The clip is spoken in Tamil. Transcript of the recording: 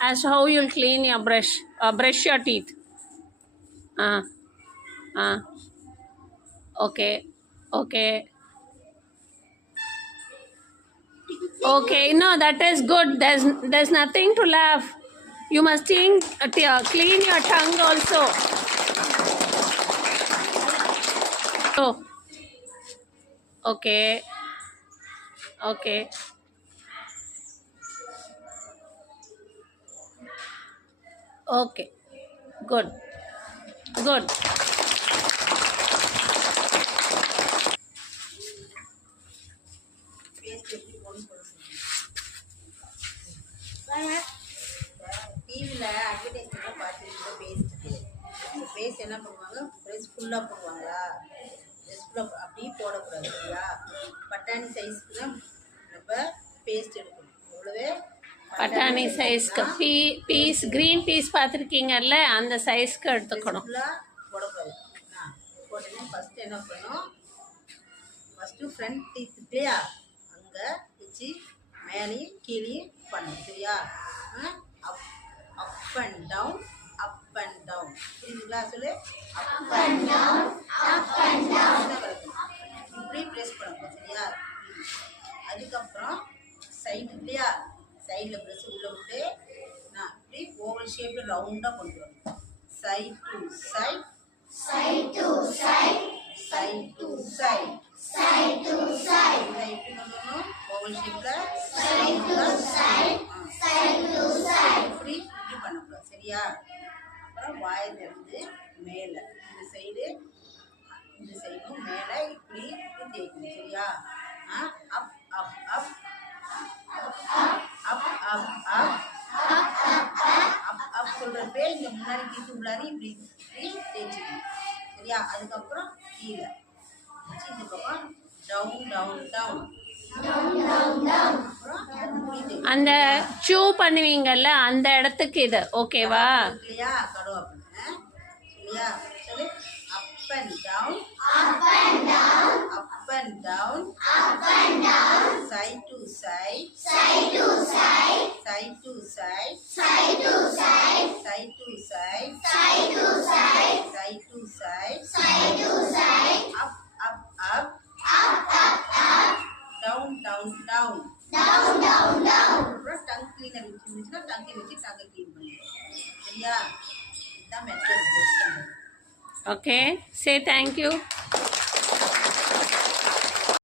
As how you'll clean your brush your teeth. Ah, ah. Okay, okay, okay. No, that is good. There's nothing to laugh. You must clean your tongue also. Oh, okay, okay, okay. Good, good. டிவியில் அட்வர்டைஸ்மெண்ட்டாக பார்த்துருக்க பேஸ்ட்டுக்கு இந்த பேஸ்ட் என்ன பண்ணுவாங்க ப்ரெஸ் ஃபுல்லாக போடுவாங்களா ப்ரெஸ் ஃபுல்லாக அப்படியே போடக்கூடாது இல்லையா பட்டாணி சைஸ்க்கு தான் நம்ம பேஸ்ட் எடுக்கணும் இவ்வளவே பட்டாணி சைஸ்க்கு பீஸ் க்ரீன் பீஸ் பார்த்துருக்கீங்கல்ல அந்த சைஸ்க்கு எடுத்துக்கணும். ஃபுல்லாக போடக்கூடாது. போட்டோன்னே ஃபஸ்ட்டு என்ன பண்ணணும், ஃபஸ்ட்டு ஃப்ரண்ட் டீத் இல்லையா அங்கே வச்சு மேலேயும் கீழேயும் பண்ணணும் சரியா. Up and down up and down புரியுதுங்களா சொல்லு. Up and down up and down தான் வளர்க்கணும். இப்படி ப்ரெஸ் பண்ணணும் சரியா. அதுக்கப்புறம் சைடு இல்லையா சைடில் ப்ரெஸ் உள்ளே விட்டு நான் இப்படி ஓவல் ஷேப்பில் ரவுண்டாக கொண்டு வரணும். Side to side side to side side to side side to side எப்படி கொண்டு வரணும் ஓவல் ஷேப்பில் side to side side to side இப்படி இப்படி பண்ணக்கூடாது சரியா. அப்புறம் வாயிலிருந்து மேலே இந்த சைடும் மேலே இப்படி இப்படி தேய்க்கணும் சரியா. அப் up up up up up up அப் சொல்கிறப்பே இங்கே முன்னாடி கீட்டு உள்ளாரி இப்படி இப்படி தேய்ச்சிக்கணும் சரியா. அதுக்கப்புறம் கீழே வச்சு இந்த பக்கம் டவுன் டவுன் டவுன் அந்த சூ பண்ணுவீங்கல்ல அந்த இடத்துக்கு இது ஓகேவா இல்லையா. கருவேப்பிலை இல்லையா சொல்லு. Up and down up and down up and down up and down side to side side to side side to side side to side side to side side to side side to side side to side up up up up up up down down down down down down அப்புறம் டங் கிளீனர் இருந்துச்சுன்னா டங்கை வச்சு டங்கை க்ளீன் பண்ணிடுவோம் சரியா. இதுதான் method. okay say thank you.